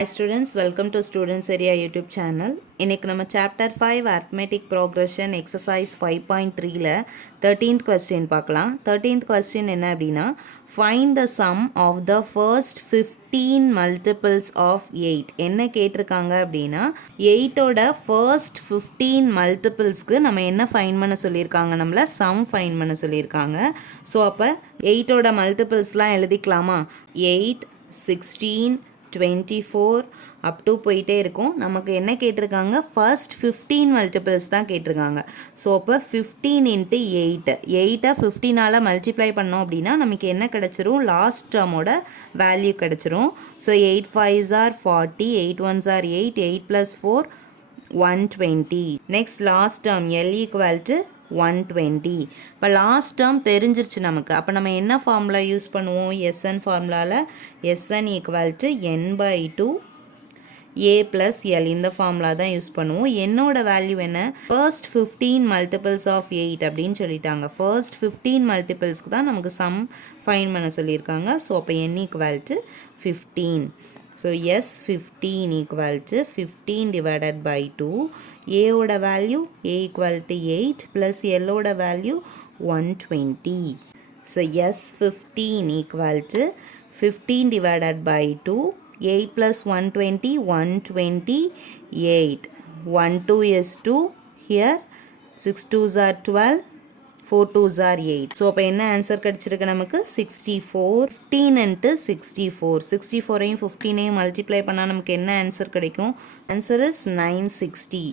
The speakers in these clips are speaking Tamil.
Hi students, welcome to Students Area YouTube channel. இன்னைக்கு நம்ம chapter 5 arithmetic progression exercise 5.3ல 13th question பார்க்கலாம். 13th question என்ன அப்படின்னா find the sum of the first 15 multiples of 8. என்ன கேட்டிருக்காங்க அப்படின்னா 8ஓட first 15 multiplesக்கு நம்ம என்ன ஃபைண்ட் பண்ண சொல்லியிருக்காங்க, நம்மள sum ஃபைண்ட் பண்ண சொல்லியிருக்காங்க. ஸோ அப்போ 8ஓட multiplesலாம் எழுதிக்கலாமா? 8, 16, 24 அப் டு போயிட்டே இருக்கும். நமக்கு என்ன கேட்டிருக்காங்க, ஃபர்ஸ்ட் 15 மல்டிபிள்ஸ் தான் கேட்டிருக்காங்க. ஸோ அப்போ 15 இன்ட்டு 8 8ஐ 15ஆல் மல்டிப்ளை பண்ணோம் அப்படின்னா நமக்கு என்ன கிடச்சிரும், லாஸ்ட் டேர்மோட வேல்யூ கிடச்சிரும். So 8 5s are 40, 8 1s are 8, 8 + 4 120. Next last term L equal to 120. இப்போ லாஸ்ட் டேர்ம் தெரிஞ்சிருச்சு நமக்கு. அப்போ நம்ம என்ன ஃபார்முலா யூஸ் பண்ணுவோம், எஸ்என் ஃபார்முலாவில் SN equal to n/2 a + l இந்த ஃபார்முலா தான் யூஸ் பண்ணுவோம். என்னோட வேல்யூ என்ன, ஃபர்ஸ்ட் 15 மல்டிபிள்ஸ் ஆஃப் 8 அப்படின்னு சொல்லிட்டாங்க. ஃபர்ஸ்ட் 15 மல்டிபிள்ஸ்க்கு தான் நமக்கு சம் ஃபைன் பண்ண சொல்லியிருக்காங்க. ஸோ அப்போ n equal to 15. So yes, 15 equal to 15 divided by 2. A ஓட value A equal to 8 plus L ஓட value 120. So yes, 15 equal to 15 divided by 2. 8 plus 120, 128. 1 2 is 2. Here 6 2s are 12. 4 2s are 8. So அப்போ என்ன ஆன்சர் கிடச்சிருக்கு நமக்கு, 64. 15 இன்ட்டு 64. 64ஐயும் 15ஐயும் மல்டிப்ளை பண்ணால் நமக்கு என்ன ஆன்சர் கிடைக்கும், ஆன்சர் இஸ் 960.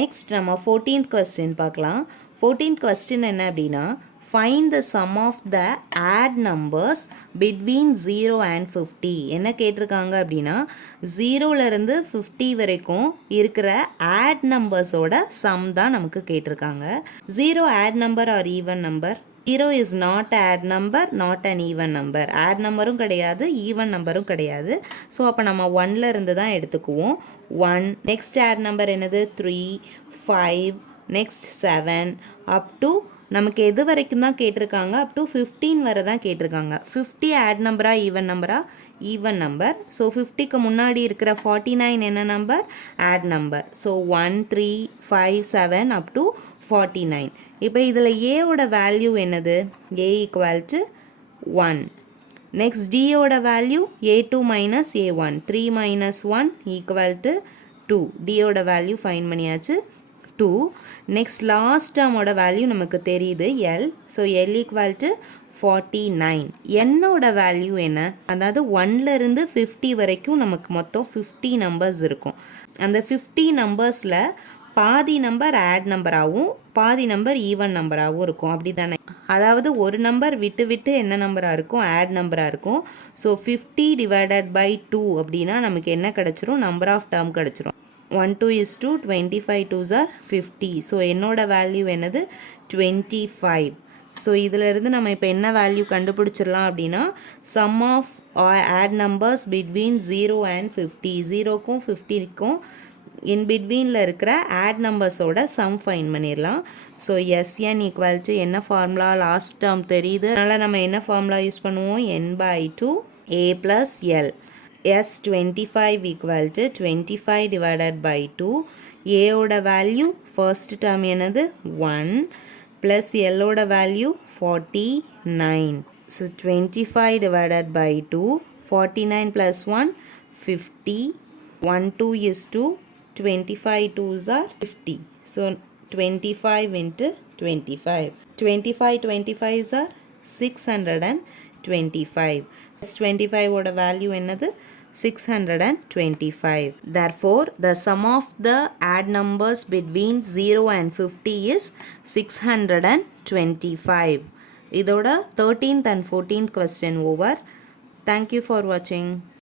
நெக்ஸ்ட் நம்ம 14th கொஸ்டின் பார்க்கலாம். 14th கொஸ்டின் என்ன அப்படின்னா find the sum of the add numbers between 0 and 50. என்ன கேட்டிருக்காங்க அப்படின்னா 0லேருந்து 50 வரைக்கும் இருக்கிற add நம்பர்ஸோட சம் தான் நமக்கு கேட்டிருக்காங்க. 0 add number or even number? 0 is not add number, not an even number. add நம்பரும் கிடையாது, even நம்பரும் கிடையாது. ஸோ அப்போ நம்ம 1லேருந்து தான் எடுத்துக்குவோம். 1. நெக்ஸ்ட் add நம்பர் என்னது, 3, 5, நெக்ஸ்ட் 7 அப் டு நமக்கு எது வரைக்கும் தான் கேட்டிருக்காங்க, அப் டு 15 வரை தான் கேட்டிருக்காங்க. 50 ஆட் நம்பரா ஈவன் நம்பரா, ஈவன் நம்பர். ஸோ 50க்கு முன்னாடி இருக்கிற 49 என்ன number, odd number. So 1 3 5 7 up to 49. இப்போ இதில் ஏவோட வேல்யூ என்னது, ஏ ஈக்குவல் டு 1. நெக்ஸ்ட் டியோட value A2 minus A1, 3 minus 1 equal to 2. டியோட வேல்யூ ஃபைன் பண்ணியாச்சு 2. நெக்ஸ்ட் லாஸ்ட் டேர்மோட வேல்யூ நமக்கு தெரியுது L. So L equal to 49. என்னோட வேல்யூ என்ன, அதாவது 1லேருந்து 50 வரைக்கும் நமக்கு மொத்தம் 50 நம்பர்ஸ் இருக்கும். அந்த 50 நம்பர்ஸில் பாதி நம்பர் ஆட் நம்பராகவும் பாதி நம்பர் ஈவன் நம்பராகவும் இருக்கும், அப்படி தானே. அதாவது ஒரு நம்பர் விட்டு விட்டு என்ன நம்பராக இருக்கும், ஆட் நம்பராக இருக்கும். ஸோ 50 டிவைடட் பை 2 அப்படின்னா நமக்கு என்ன கிடச்சிரும், நம்பர் ஆஃப் டேர்ம் கிடச்சிரும். 1 2 is 2, 25 2s are 50. ஸோ என்னோட வேல்யூ என்னது, 25. ஸோ இதிலிருந்து நம்ம இப்போ என்ன வேல்யூ கண்டுபிடிச்சிடலாம் அப்படின்னா sum of odd numbers between 0 and 50. 0க்கும் 50க்கும் இன் பிட்வீனில் இருக்கிற ஆட் நம்பர்ஸோட சம் ஃபைன் பண்ணிடலாம். ஸோ எஸ்என் ஈக்குவல் டு என்ன ஃபார்முலா, லாஸ்ட் டேர்ம் தெரியுது, அதனால் நம்ம என்ன ஃபார்முலா யூஸ் பண்ணுவோம், n/2 a + l. S 25 equal to 25 divided by 2. A ஓட வேல்யூ ஃபர்ஸ்ட் டேர்ம் என்னது 1 plus L ஓட value 49. So 25 divided by 2, 49 plus 1 50. 1 2 is 2, 25 2s are 50. So 25 into 25. 25 25s are 625. 25 ஓட வேல்யூ என்னது, 625. Therefore, the sum of the add numbers between 0 and 50 is 625. இதோட 13th and 14th question over. Thank you for watching.